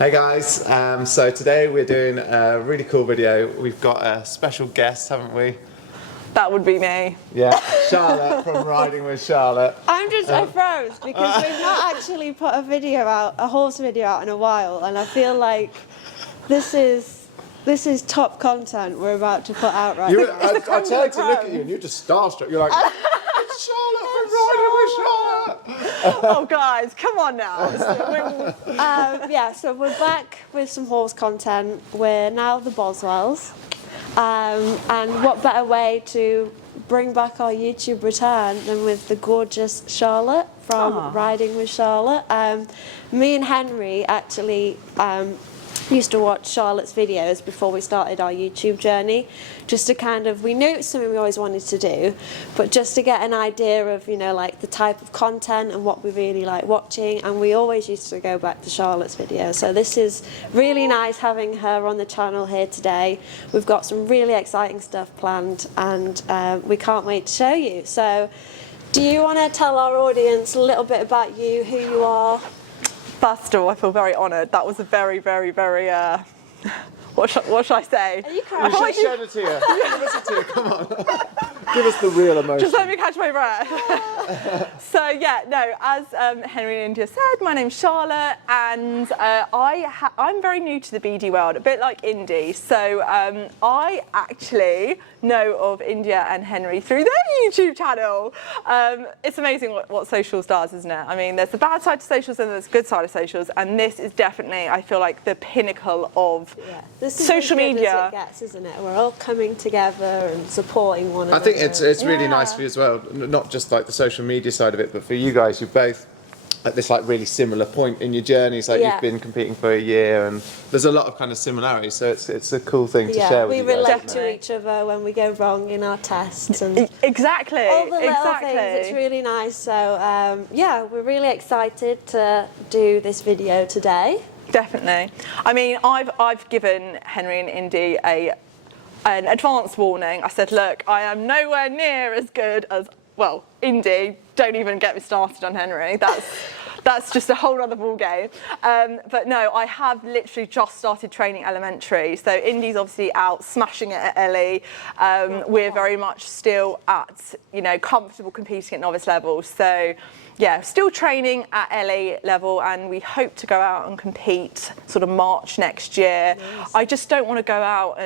Hey guys, so today we're doing a really cool video. We've got a special guest, haven't we? That would be me. Yeah, Charlotte from Riding with Charlotte. I froze because we've not actually put a horse video out in a while, and I feel like this is top content we're about to put out right now. I turned to look at you and you're just starstruck. You're like, it's Charlotte from Riding with Charlotte. Oh guys, come on now. So we're back with some horse content. We're now the Boswells. And what better way to bring back our YouTube return than with the gorgeous Charlotte from Riding with Charlotte. Me and Henry actually used to watch Charlotte's videos before we started our YouTube journey, just to we knew it was something we always wanted to do, but just to get an idea of, like the type of content and what we really like watching, and we always used to go back to Charlotte's videos. So this is really nice having her on the channel here today. We've got some really exciting stuff planned, and we can't wait to show you. So do you want to tell our audience a little bit about you, who you are? First of all, I feel very honoured. That was a very, very, very, what should I say? Are you crying? You should shed a tear. Give us a tear, come on. Give us the real emotion. Just let me catch my breath. So yeah, no, as Henry and India said, my name's Charlotte, and I'm very new to the BD world, a bit like Indy. So I actually know of India and Henry through their YouTube channel. It's amazing what socials does, isn't it? I mean, there's the bad side to socials and there's the good side of socials, and this is definitely, I feel like, the pinnacle of social media. As it gets, isn't it? We're all coming together and supporting one another. I think it's really nice for you as well, not just like the social media side of it, but for you guys, you're both at this like really similar point in your journeys. Like you've been competing for a year, and there's a lot of kind of similarities. So it's a cool thing to share with you guys. We relate to each other when we go wrong in our tests and exactly all the little things. It's really nice. So we're really excited to do this video today. Definitely. I mean, I've given Henry and Indy an advance warning. I said, look, I am nowhere near as good as, well, Indy. Don't even get me started on Henry. That's just a whole other ball game. But no, I have literally just started training elementary. So Indy's obviously out smashing it at Ellie. We're very much still at, comfortable competing at novice level. So yeah, still training at LA level, and we hope to go out and compete sort of March next year. Yes. I just don't want to go out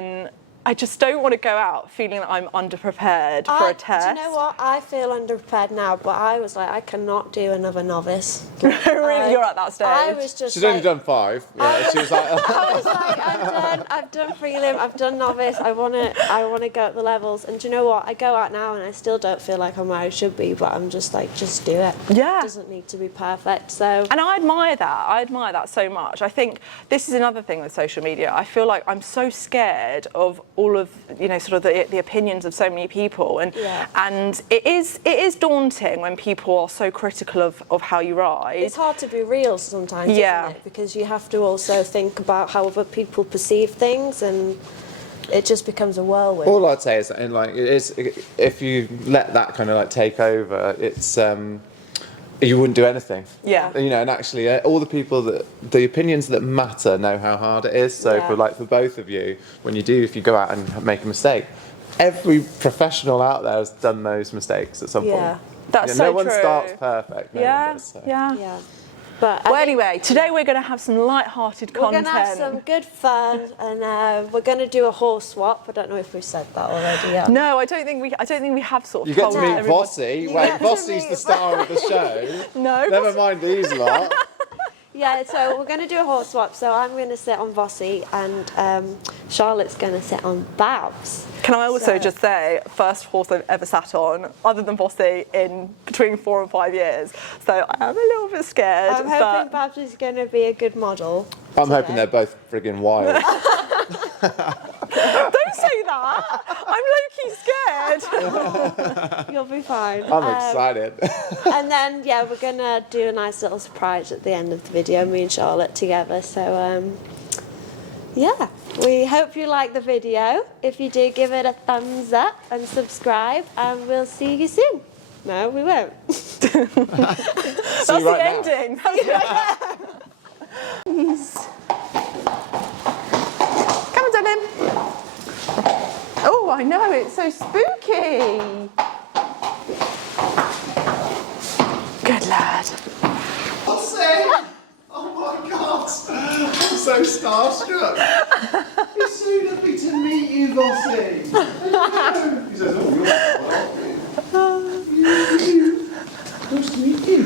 feeling that I'm underprepared for a test. Do you know what? I feel underprepared now, but I was like, I cannot do another novice. Really, you're at that stage. I was just. She's only done 5. Yeah, she was like. I was like, I'm done. I've done prelim. I've done novice. I want to go up the levels. And do you know what? I go out now, and I still don't feel like I'm where I should be. But I'm just like, just do it. Yeah. It doesn't need to be perfect. So. And I admire that. I admire that so much. I think this is another thing with social media. I feel like I'm so scared of all of sort of the opinions of so many people, and it is daunting when people are so critical of how you ride. It's hard to be real sometimes, isn't it? Because you have to also think about how other people perceive things, and it just becomes a whirlwind. All I'd say is that if you let that kind of like take over, it's you wouldn't do anything. Yeah. And actually, all the people the opinions that matter know how hard it is. So for both of you, if you go out and make a mistake, every professional out there has done those mistakes at some point. Yeah, that's so true. No one starts perfect. Yeah. But anyway, today we're going to have some light-hearted content. We're going to have some good fun, and we're going to do a horse swap. I don't know if we've said that already. Yeah. No, I don't think we have sort of. You get to meet Bossy. Wait, Bossy's the star of the show. No. Never mind these lot. Yeah, so we're going to do a horse swap. So I'm going to sit on Bossy, and Charlotte's going to sit on Babs. Can I also just say, first horse I've ever sat on, other than Bossy, in between 4 and 5 years. So I am a little bit scared. I'm hoping Babs is going to be a good model. I'm hoping they're both friggin' wild. Don't say that. I'm low-key scared. You'll be fine. I'm excited. And then, we're going to do a nice little surprise at the end of the video, me and Charlotte together. So, we hope you like the video. If you do, give it a thumbs up and subscribe, and we'll see you soon. No, we won't. That's the ending. know, it's so spooky. Good lad. Bossy! Oh my God! I'm so starstruck. It's so lovely to meet you, Bossy. Hello. He says, "Oh, you're nice to meet you."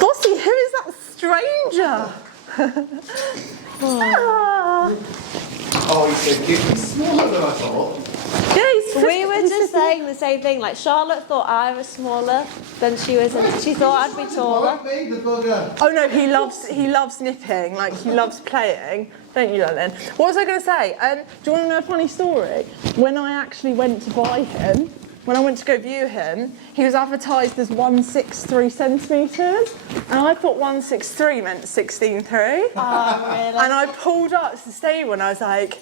Bossy, who is that stranger? Oh, he's so cute. He's smaller than I thought. Yeah, We were just saying the same thing. Like Charlotte thought I was smaller than she was, and she thought I'd be taller. Like me, the bugger. Oh no, he loves nipping, like he loves playing. Don't you, darling? What was I going to say? Do you want to know a funny story? When I actually went to buy him, when I went to go view him, he was advertised as 163 centimetres, and I thought 163 meant 16'3". Oh, really? And I pulled up to the stable and I was like,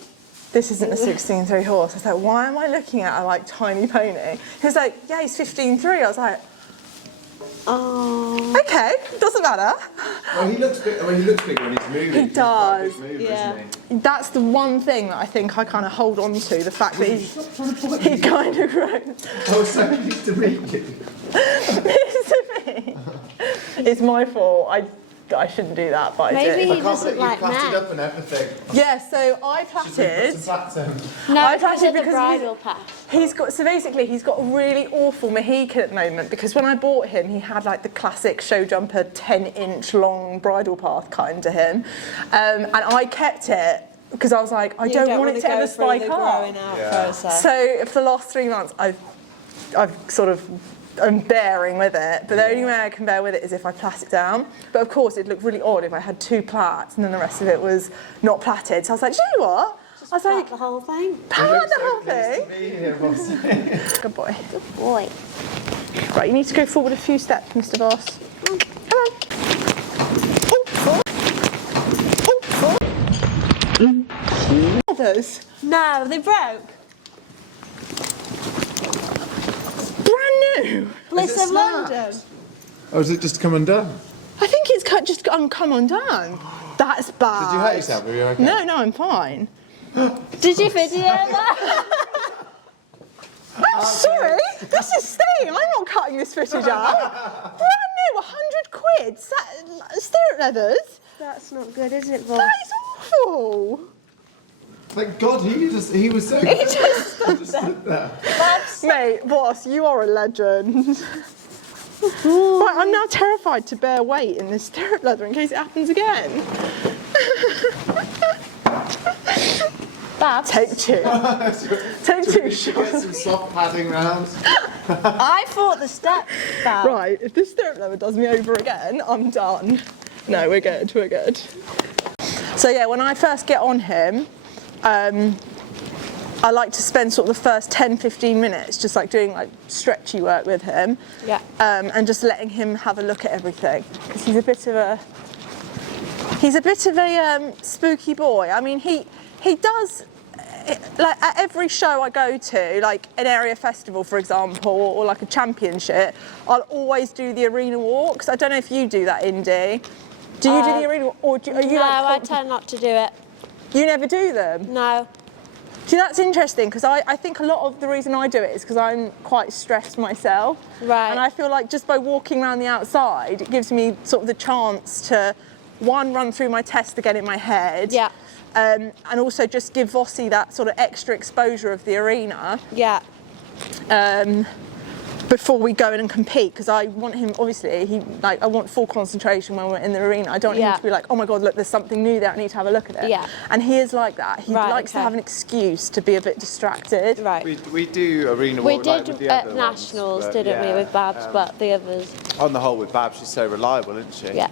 this isn't a 16'3" horse. I was like, why am I looking at a like tiny pony? He was like, yeah, he's 15'3". I was like, Oh. okay, doesn't matter. Well, he looks big. I mean, he looks big when he's moving. He does. He's quite a big mover, Yeah. isn't he? That's the one thing that I think I kind of hold on to, the fact that he kind of grows. Oh, so pleased to meet you. It's my fault. I shouldn't do that, but I Maybe did. he I can't doesn't believe you like plaited men. up and everything. Yeah, so I plaited. No, I because plaited of the because bridal path. He's got a really awful Mohican at the moment, because when I bought him, he had like the classic show jumper 10-inch long bridle path cut into him, and I kept it because I was like, I don't want it to ever spike up. Process. So for the last 3 months, I'm bearing with it, but the only way I can bear with it is if I plait it down. But of course, it'd look really odd if I had 2 plaits and then the rest of it was not plaited. So I was like, do you know what? I was like, the whole thing. pat the whole thing. Good boy. Good boy. Right, you need to go forward a few steps, Mr. Voss. Come on. Others. No, they broke. Brand new. Bliss it of snapped? London. Oh, is it just come undone? I think it's just come undone. That's bad. Did you hurt yourself? Were you okay? No, I'm fine. Did you video that? Sorry, this is staying. I'm not cutting this footage out. Brand new, 100 quid. Stirrup leathers. That's not good, is it, Boss? That is awful. Thank God he was so He good. just stood there. Mate, boss, you are a legend. Right, I'm now terrified to bear weight in this stirrup leather in case it happens again. Babs? Take 2. Take 2 Get shots. some soft padding round. I thought the step, Babs. Right, if this stirrup leather does me over again, I'm done. No, we're good, we're good. So yeah, when I first get on him, I like to spend sort of the first 10-15 minutes just like doing like stretchy work with him. Yeah. And just letting him have a look at everything. Because he's a bit of a spooky boy. I mean, he does, like at every show I go to, like an area festival, for example, or like a championship, I'll always do the arena walks. I don't know if you do that, Indy. Do you do the arena walk? Or are you No, I like, tend not to do it. you never do them? No. See, that's interesting, because I think a lot of the reason I do it is because I'm quite stressed myself. Right. And I feel like just by walking around the outside, it gives me sort of the chance to, one, run through my test again in my head. Yeah. And also just give Vossi that sort of extra exposure of the arena. Yeah. Before we go in and compete, because I want him, obviously, I want full concentration when we're in the arena. I don't want him to be like, oh my God, look, there's something new there, I need to have a look at it. Yeah. And he is like that. He likes to have an excuse to be a bit distracted. Right. We do arena We walk like with did the at other Nationals, ones, but didn't we, with Babs, but the others. On the whole, with Babs, she's so reliable, isn't she? Yeah.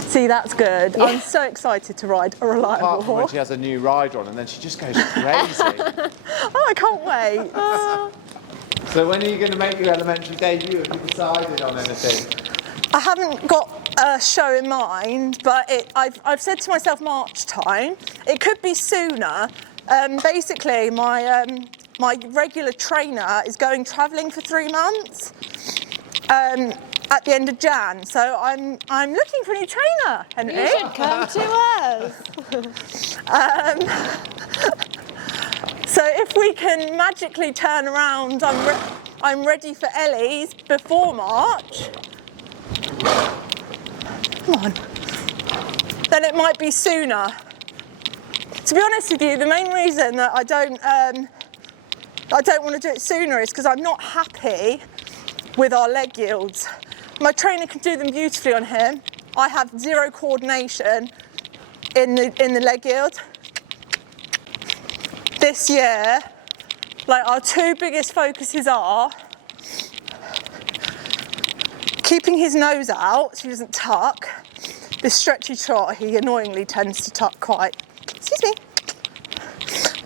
See, that's good. Yeah. I'm so excited to ride a reliable Apart from when horse. she has a new rider on, and then she just goes crazy. Oh, I can't wait. So when are you going to make your elementary debut? Have you decided on anything? I haven't got a show in mind, but I've said to myself March time. It could be sooner. Basically, my regular trainer is going travelling for 3 months at the end of Jan. So I'm looking for a new trainer, Henry. You should come to us. So if we can magically turn around, I'm ready for Ellie's before March. Come on. Then it might be sooner. To be honest with you, the main reason that I don't want to do it sooner is because I'm not happy with our leg yields. My trainer can do them beautifully on him. I have zero coordination in the leg yield. This year, like our two biggest focuses are keeping his nose out so he doesn't tuck. This stretchy trot, he annoyingly tends to tuck quite, excuse me,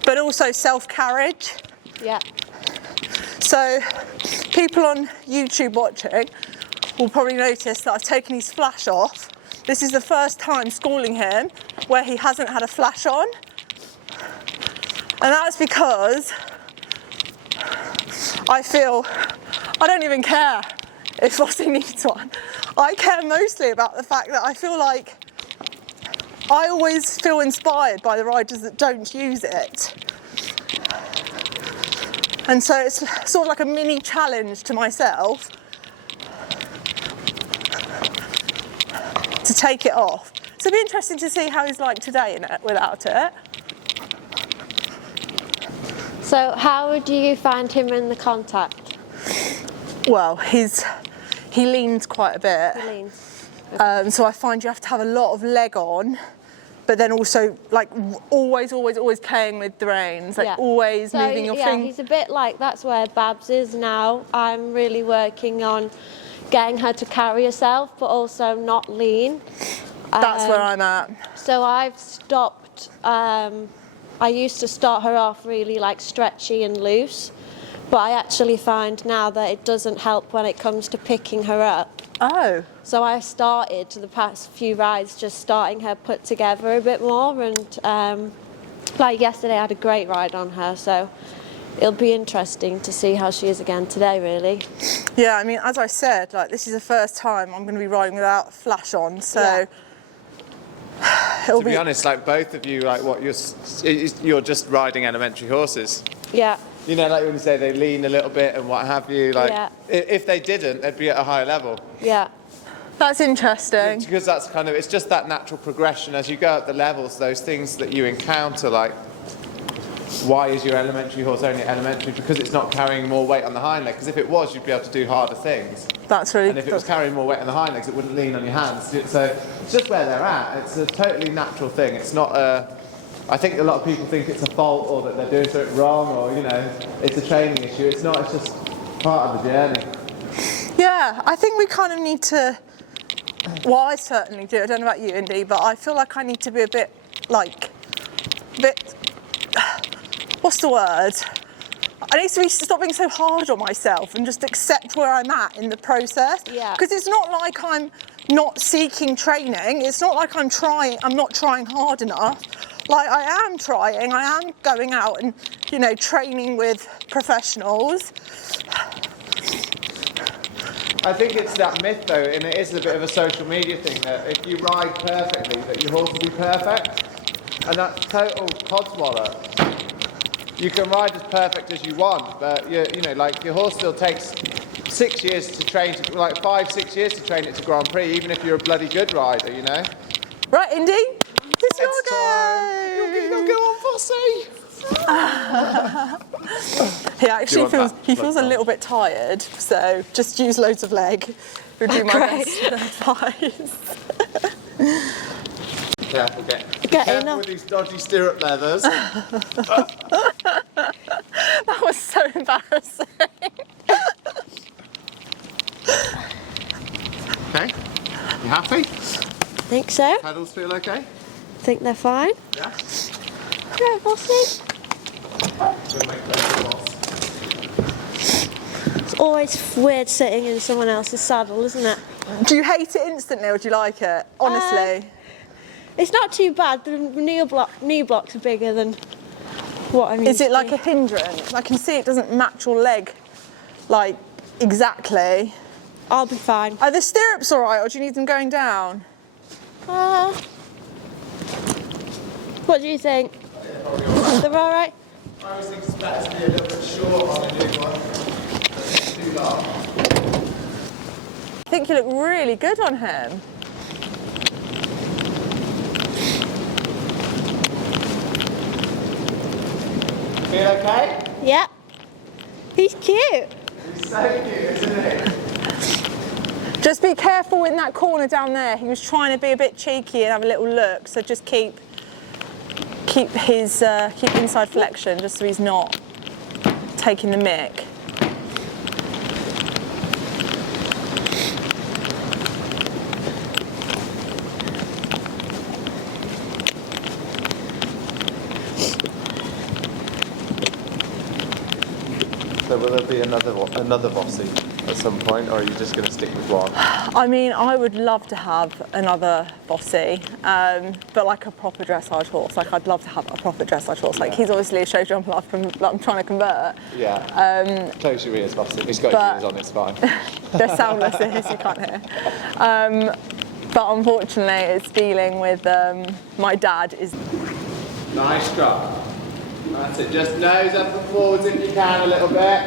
but also self-carriage. Yeah. So people on YouTube watching will probably notice that I've taken his flash off. This is the first time schooling him where he hasn't had a flash on. And that's because I feel, I don't even care if Bossy needs one. I care mostly about the fact that I feel like I always feel inspired by the riders that don't use it. And so it's sort of like a mini challenge to myself to take it off. So it'll be interesting to see how he's like today in it without it. So how do you find him in the contact? Well, he leans quite a bit. He leans. So I find you have to have a lot of leg on, but then also like always playing with the reins, like always so, moving your fingers. He's a bit like, that's where Babs is now. I'm really working on getting her to carry herself, but also not lean. That's where I'm at. So I've stopped, I used to start her off really like stretchy and loose, but I actually find now that it doesn't help when it comes to picking her up. Oh. So I started the past few rides just starting her put together a bit more, and like yesterday I had a great ride on her, so it'll be interesting to see how she is again today, really. Yeah, I mean, as I said, like this is the first time I'm going to be riding without flash on, so to be honest, like both of you, like what you're just riding elementary horses. Yeah. You know, like when you say they lean a little bit and what have you, like if they didn't, they'd be at a higher level. Yeah. That's interesting. Because that's kind of, it's just that natural progression as you go up the levels, those things that you encounter, like why is your elementary horse only elementary? Because it's not carrying more weight on the hind leg. Because if it was, you'd be able to do harder things. That's really. And if it was carrying more weight on the hind legs, it wouldn't lean on your hands. So it's just where they're at. It's a totally natural thing. It's not a. I think a lot of people think it's a fault or that they're doing something wrong or, you know, it's a training issue. It's not. It's just part of the journey. Yeah, I think we kind of need to. Well, I certainly do. I don't know about you, Indy, but I feel like I need to be a bit what's the word? I need to stop being so hard on myself and just accept where I'm at in the process. Yeah. Because it's not like I'm not seeking training. It's not like I'm not trying hard enough. Like I am trying. I am going out and, you know, training with professionals. I think it's that myth though, and it is a bit of a social media thing, that if you ride perfectly, that your horse will be perfect. And that's total codswallop. You can ride as perfect as you want, but you know, like your horse still takes 6 years to train, like 5-6 years to train it to Grand Prix, even if you're a bloody good rider, you know. Right, Indy, it's your go. You're gonna go on Bossy. He feels a little bit tired, so just use loads of leg. Would do my best advice. Careful, careful with these dodgy stirrup leathers. That was so embarrassing. Okay, you happy? Think so. Pedals feel okay? Think they're fine. Yeah. Yeah, Bossy. It's always weird sitting in someone else's saddle, isn't it? Do you hate it instantly or do you like it? Honestly. It's not too bad. The knee blocks are bigger than what I'm used Is it to. like a hindrance? I can see it doesn't match your leg, like, exactly. I'll be fine. Are the stirrups all right, or do you need them going down? What do you think? They're all right? I always think it's better to be a little bit short on a new one than too long. I think you look really good on him. Feel okay? Yep. He's cute. He's so cute, isn't he? Just be careful in that corner down there. He was trying to be a bit cheeky and have a little look, so just keep his keep inside flexion, just so he's not taking the mick. So will there be another Bossy at some point, or are you just going to stick with one? I mean, I would love to have another Bossy, but like a proper dressage horse. Like, I'd love to have a proper dressage horse. Like, he's obviously a show jumper that I'm trying to convert. Yeah. Close your ears, Bossy. He's got his ears on, it's fine. They're soundless ears, you can't hear. But unfortunately, it's dealing with my dad is. Nice drop. That's it. Just nose up and forwards if you can a little bit.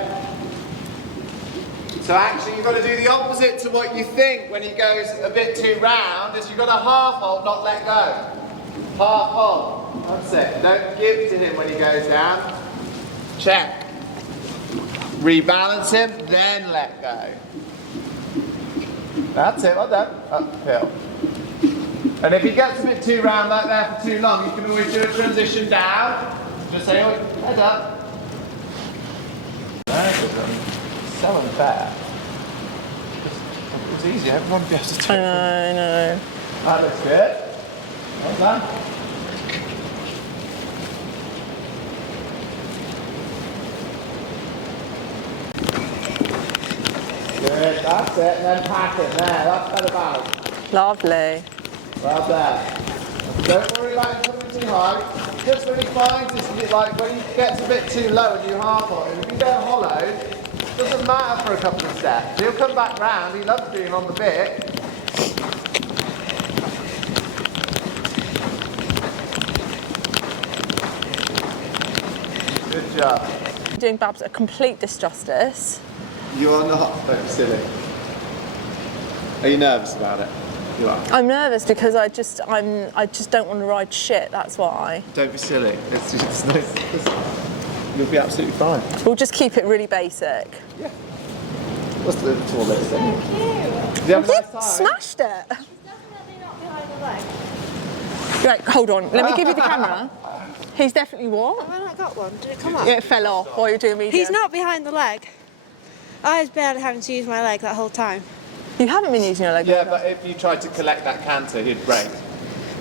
So actually you've got to do the opposite to what you think when he goes a bit too round, is you've got to half hold, not let go. Half hold. That's it. Don't give to him when he goes down. Check. Rebalance him, then let go. That's it, well done. Uphill. And if he gets a bit too round like that for too long, you can always do a transition down. Just say, oh, head up. So unfair. It was easy, everyone would be able to do it. I know. That looks good. Well done. Good, that's it, and then pack it there, that's better balance. Lovely. Well done. Don't worry about him coming too high. Just when he finds this, like when he gets a bit too low and you half hold him, if you go hollow, it doesn't matter for a couple of steps. He'll come back round, he loves being on the bit. Good job. Doing Babs a complete disjustice. You're not, don't be silly. Are you nervous about it? You are. I'm nervous because I just don't want to ride shit, that's why. Don't be silly. You'll be absolutely fine. We'll just keep it really basic. Yeah. What's the tallest thing? So cute. Did you have a nice time? Smashed it. He's definitely not behind the leg. Right, hold on. Let me give you the camera. He's definitely what? Have I not got one? Did it come up? Yeah, it fell off while you're doing medium. He's not behind the leg. I was barely having to use my leg that whole time. You haven't been using your leg. Yeah, but if you tried to collect that canter, he'd break.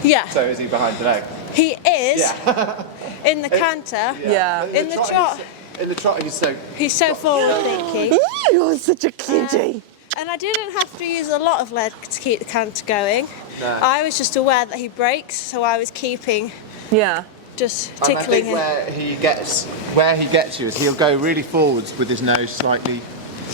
Yeah. So is he behind the leg? He is Yeah. in the canter. Yeah. In the trot. In the trot, He's so forward thinking. You're such a cutie. And I didn't have to use a lot of leg to keep the canter going. No. I was just aware that he breaks, so I was keeping, Yeah. just And I tickling think him. where he gets you is he'll go really forwards with his nose slightly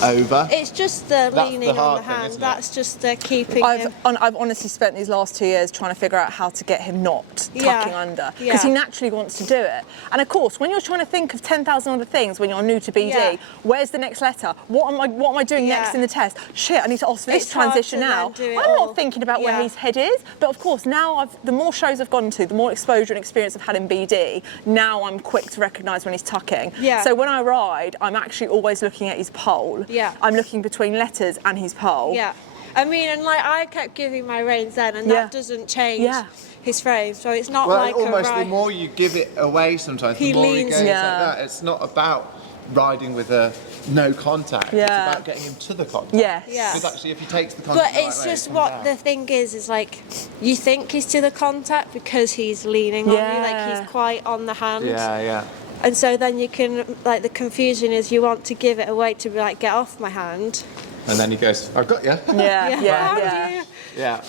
over. It's just the That's leaning the hard on the thing, hand. isn't it? That's just the keeping him. I've honestly spent these last 2 years trying to figure out how to get him not tucking under, because he naturally wants to do it. And of course, when you're trying to think of 10,000 other things when you're new to BD, Yeah. where's the next letter? What am I doing next in the test? Shit, I need to ask for this It's hard transition to now. then do it I'm all. not thinking about where Yeah. his head is, but of course now the more shows I've gone to, the more exposure and experience I've had in BD. Now I'm quick to recognise when he's tucking. Yeah. So when I ride, I'm actually always looking at his pole. Yeah. I'm looking between letters and his pole. Yeah. I mean, and like I kept giving my reins then, and Yeah. that doesn't change Yeah. his frame. So it's not Well, like almost a the ride. more you give it away sometimes, He the more he leans- goes Yeah. like that. It's not about riding with a no contact. Yeah. It's about getting him to the contact. Yes. Yeah. Because actually if he takes the contact But the it's right way, just it what comes the out. thing is like you think he's to the contact because he's leaning on you, like Yeah. he's quite on the hand. Yeah, yeah. And so then you can, like the confusion is you want to give it away to be like, get off my hand. And then he goes, I've got you. Yeah, yeah, How do yeah. you- Yeah.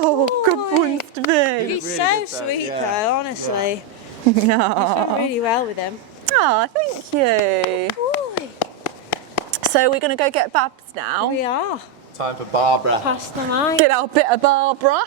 Oh, good Boy. ones to be. He's really so good though, sweet yeah. though, honestly. I feel really well with him. Oh, thank you. Boy, So we're going to go get Babs now. we are. Time for Barbara. Past the mic. Get our bit of Barbara.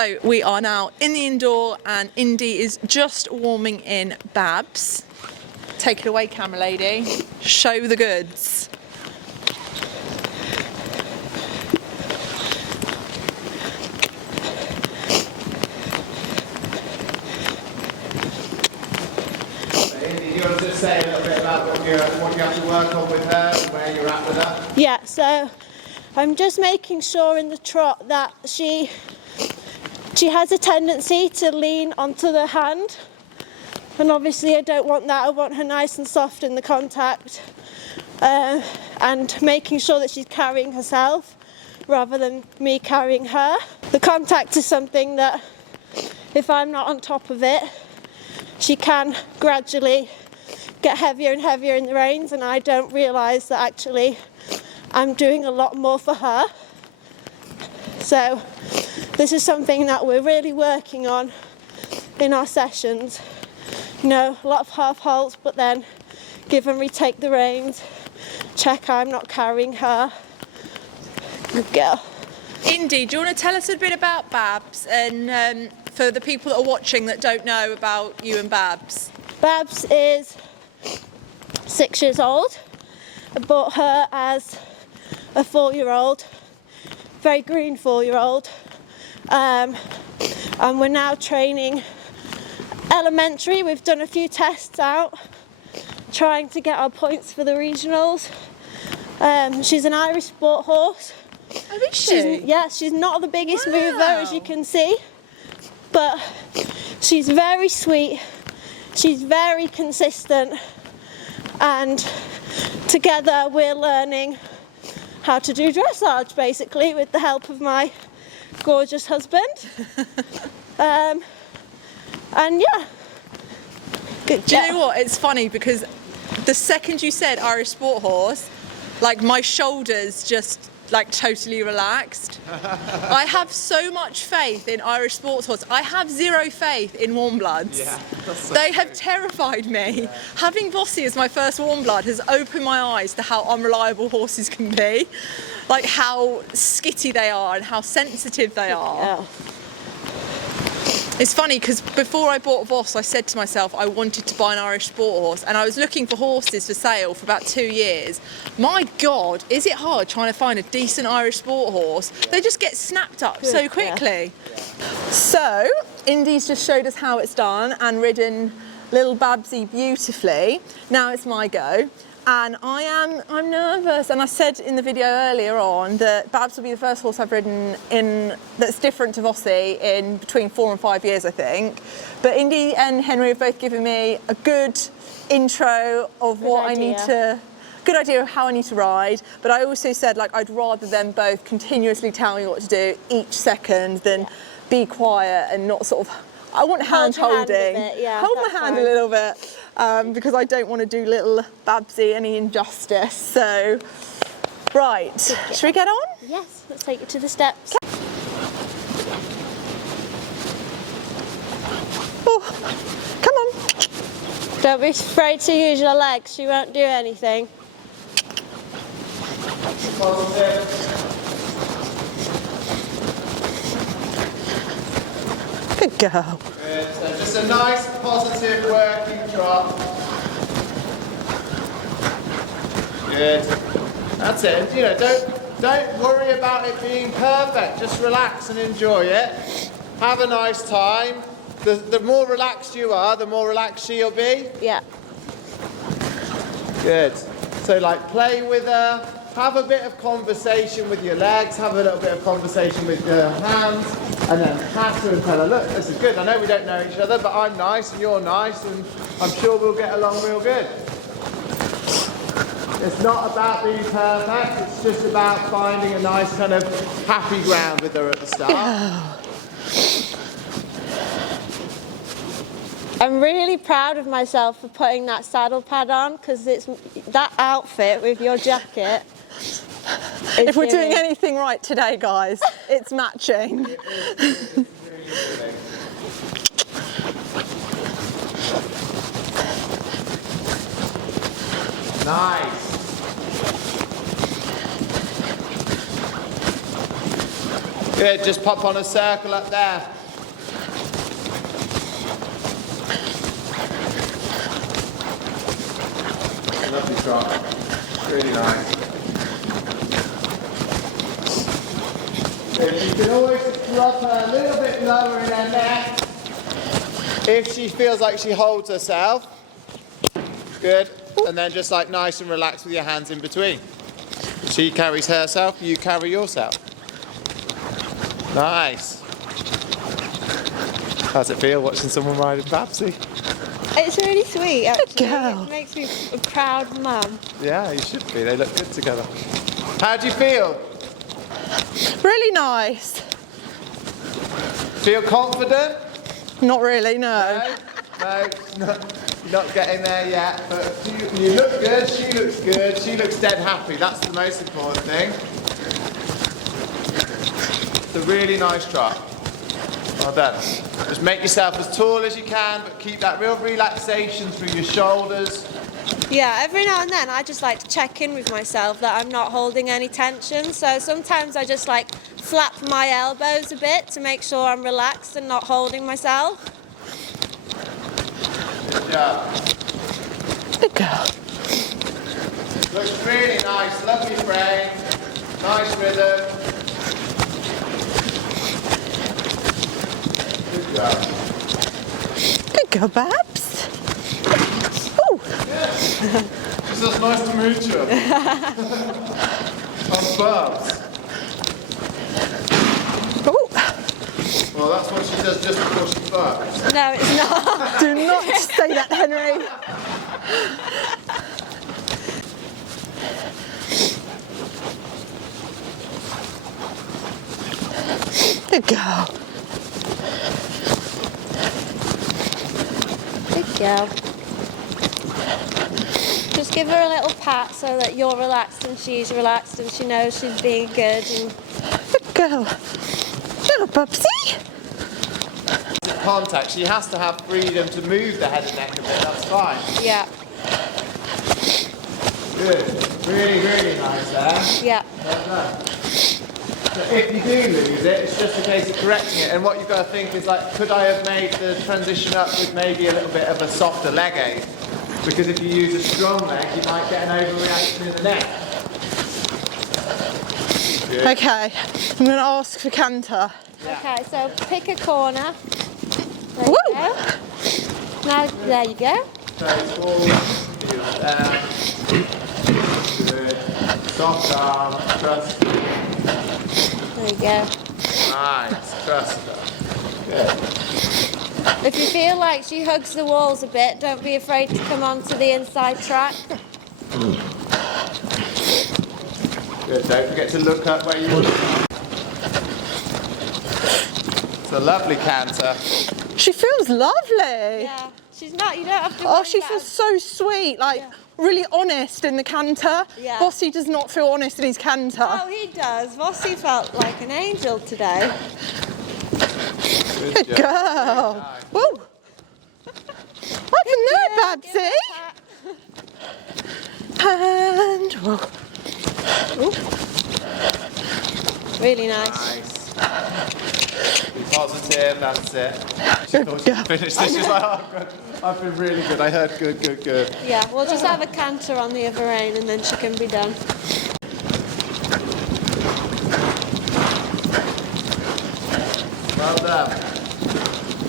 So we are now in the indoor and Indy is just warming in Babs. Take it away, camera lady. Show the goods. Indy, do you want to just say a little bit about what you have to work on with her and where you're at with her? Yeah, so I'm just making sure in the trot that she has a tendency to lean onto the hand, and obviously I don't want that. I want her nice and soft in the contact, and making sure that she's carrying herself rather than me carrying her. The contact is something that if I'm not on top of it, she can gradually get heavier and heavier in the reins, and I don't realise that actually I'm doing a lot more for her. So this is something that we're really working on in our sessions. You know, a lot of half halts, but then give and retake the reins, check I'm not carrying her. Good girl. Indy, do you want to tell us a bit about Babs and for the people that are watching that don't know about you and Babs? Babs is 6 years old. I bought her as a 4-year-old, very green 4-year-old, and we're now training elementary. We've done a few tests out, trying to get our points for the regionals. She's an Irish sport horse. Oh, is she? She's not the biggest Wow. mover, as you can see, but she's very sweet, she's very consistent, and together we're learning how to do dressage, basically, with the help of my gorgeous husband. And yeah, good. Do you know what? It's funny because the second you said Irish sport horse, like my shoulders just like totally relaxed. I have so much faith in Irish sports horse. I have zero faith in warm bloods. Yeah, that's so they have true. terrified me. Having Bossy as my first warm blood has opened my eyes to how unreliable horses can be, like how skitty they are and how sensitive they are. Yeah. It's funny because before I bought Voss, I said to myself I wanted to buy an Irish sport horse, and I was looking for horses for sale for about 2 years. My God, is it hard trying to find a decent Irish sport horse? Yeah. They just get snapped up so quickly. Yeah. So, Indy's just showed us how it's done and ridden little Babsy beautifully. Now it's my go. And I'm nervous, and I said in the video earlier on that Babs will be the first horse I've ridden in that's different to Bossy in between 4 and 5 years, I think. But Indy and Henry have both given me a good intro of good idea of how I need to ride. But I also said like I'd rather them both continuously tell me what to do each second than be quiet and not sort of. I want hand holding. Hold my hand a little bit. Because I don't want to do little Babsy any injustice. So, right, should we get on? Yes, let's take it to the steps. Oh, come on. Don't be afraid to use your legs, she won't do anything. Good girl. Good. So just a nice, positive working trot. Good. That's it. You know, don't worry about it being perfect. Just relax and enjoy it. Have a nice time. The more relaxed you are, the more relaxed she'll be. Yeah. Good. So like play with her. Have a bit of conversation with your legs, have a little bit of conversation with your hands, and then pat her and tell her, look, this is good. I know we don't know each other, but I'm nice and you're nice, and I'm sure we'll get along real good. It's not about being perfect, it's just about finding a nice kind of happy ground with her at the start. I'm really proud of myself for putting that saddle pad on, because it's that outfit with your jacket. If we're doing anything right today, guys, it's matching. Nice. Good, just pop on a circle up there. Lovely trot. Really nice. You can always drop her a little bit lower in her neck. If she feels like she holds herself, good. And then just like nice and relaxed with your hands in between. She carries herself, you carry yourself. Nice. How's it feel watching someone riding Babsy? It's really sweet, actually. girl. It makes me a proud mum. Yeah, you should be. They look good together. How do you feel? Really nice. Feel confident? Not really, no. No, not getting there yet. But you look good, she looks good, she looks dead happy. That's the most important thing. It's a really nice trot. Well done. Just make yourself as tall as you can, but keep that real relaxation through your shoulders. Yeah, every now and then I just like to check in with myself that I'm not holding any tension. So sometimes I just like flap my elbows a bit to make sure I'm relaxed and not holding myself. Good job. Good girl. Looks really nice, lovely frame, nice rhythm. Good job. Good girl, Babs. Ooh. Yeah. She says nice to meet you. I'm Babs. Ooh. Well, that's what she does just before she fucks. No, it's not. Do not say that, Henry. Good girl. Good girl. Just give her a little pat so that you're relaxed and she's relaxed and she knows she's being good. And Good girl. Little Babsy. Contact, she has to have freedom to move the head and neck a bit, that's fine. yeah, Good. Really, really nice there. yeah. Well done. So if you do lose it, it's just a case of correcting it. And what you've got to think is like, could I have made the transition up with maybe a little bit of a softer leg aid? Because if you use a strong leg, you might get an overreaction in the neck. Good. Okay, I'm going to ask for canter. Yeah. Okay, so pick a corner. There Woo! you go. Now, there you go. Toes forward, heels down. Good. Soft arm, trust. There you go. Nice, trust her. Good. If you feel like she hugs the walls a bit, don't be afraid to come onto the inside track. Good, don't forget to look up where you are. It's a lovely canter. She feels lovely. Yeah, she's not, you don't have to Oh, worry she about feels so sweet, like really honest in the canter. Yeah. Bossy does not feel honest in his canter. Oh, he does. Bossy felt like an angel today. Good job. girl. Nice. Woo. What in there, Give her Babsy? a pat. And whoa. Really nice. Nice. Be positive, that's it. She Good thought she'd girl. finished this. She's like, oh, good. I've been really good. I heard good, good, good. Yeah, we'll just have a canter on the other rein and then she can be done. Well done.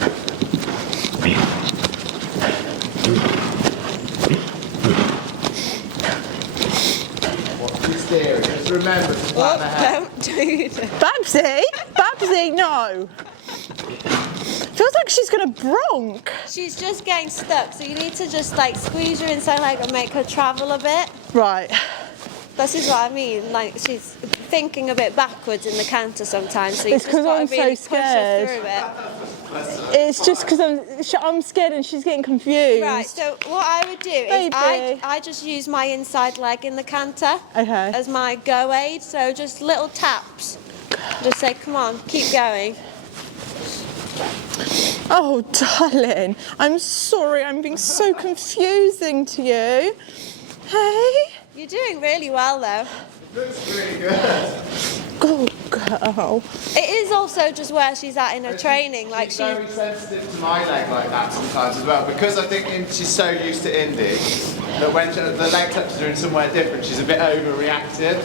Watch your steering. Just remember to plan ahead. Don't do that. Babsy? Babsy, no. Feels like she's going to bronk. She's just getting stuck, so you need to just like squeeze her inside leg and make her travel a bit. Right. This is what I mean. Like she's thinking a bit backwards in the canter sometimes. So you It's just 'cause gotta I'm so really push her scared. through it. It's just because I'm scared and she's getting confused. Right. So what I would do is Baby. I just use my inside leg in the canter Okay. as my go aid. So just little taps. Just say, come on, keep going. Oh, darling, I'm sorry I'm being so confusing to you. Hey? You're doing really well though. Looks really good. God. girl. It is also just where she's at in her training. Like she's very sensitive to my leg like that sometimes as well, because I think she's so used to Indy that when the leg touches her in somewhere different, she's a bit overreactive.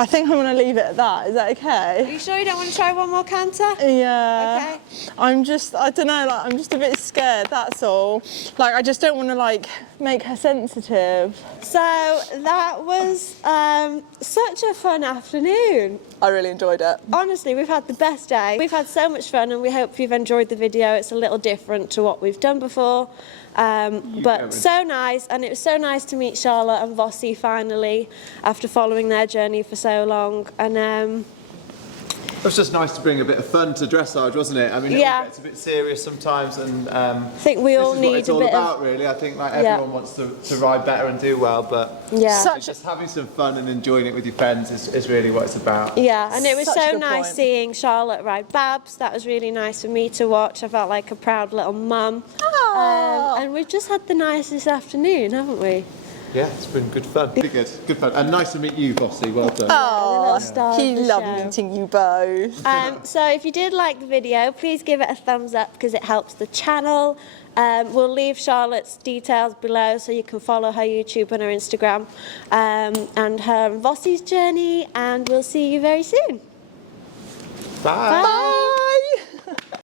I think I'm going to leave it at that. Is that Are okay? you sure you don't want to try one more canter? Yeah. Okay. I don't know, like, I'm just a bit scared, that's all. Like, I just don't want to, like, make her sensitive. So that was such a fun afternoon. I really enjoyed it. Honestly, we've had the best day. We've had so much fun and we hope you've enjoyed the video. It's a little different to what we've done before. But so nice, and it was so nice to meet Charlotte and Bossy finally after following their journey for so long. And It was just nice to bring a bit of fun to dressage, wasn't it? I mean, it Yeah. all gets a bit serious sometimes, and I think we all this is need what it's a all bit about, of- really. I think like Yeah. everyone wants to ride better and do well, but Yeah. just having some fun and enjoying it with your friends is really what it's about. Yeah, and it was Such a so good nice point. seeing Charlotte ride Babs. That was really nice for me to watch. I felt like a proud little mum. And we've just had the nicest afternoon, haven't we? Yeah, it's been good fun. Really good fun. And nice to meet you, Bossy. Well done. The little star of He the loved show. meeting you both. So if you did like the video, please give it a thumbs up because it helps the channel. We'll leave Charlotte's details below so you can follow her YouTube and her Instagram and her and Vossy's journey, and we'll see you very soon. Bye. Bye.